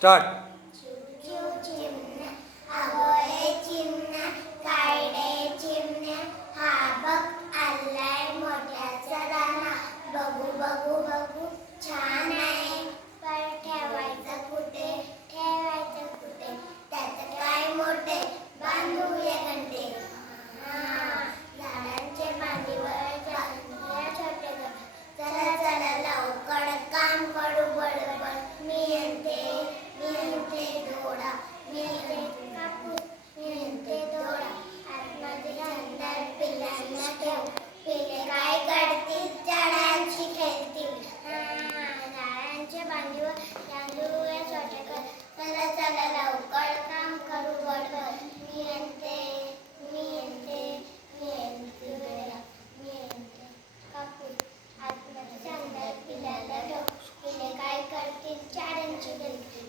Start. चिमण्या अगो हे चिमण्या कायडे चिमण्या हा बघ आलाय मोठ्याचा दाना बघू बघू बघू छान आहे पण ठेवायचं कुठे त्याचं काय मोठे बांधूया घंटे झाडांचे मांडीवर छोटे चला चला लवकर काम करू बडबड मी येते थोडा मी येते थोडा आतमध्ये अंधार पिल्लांना ठेव पिल्ले काय करतील झाडांशी खेळतील झाडांच्या बांधीवर तांदूळ छोटे कर चला चला लवकर काम करू बडबड मी येते कापूस आतमध्ये अंधार पिल्लांना ठेव पिल्ले काय करतील झाडांशी खेळतील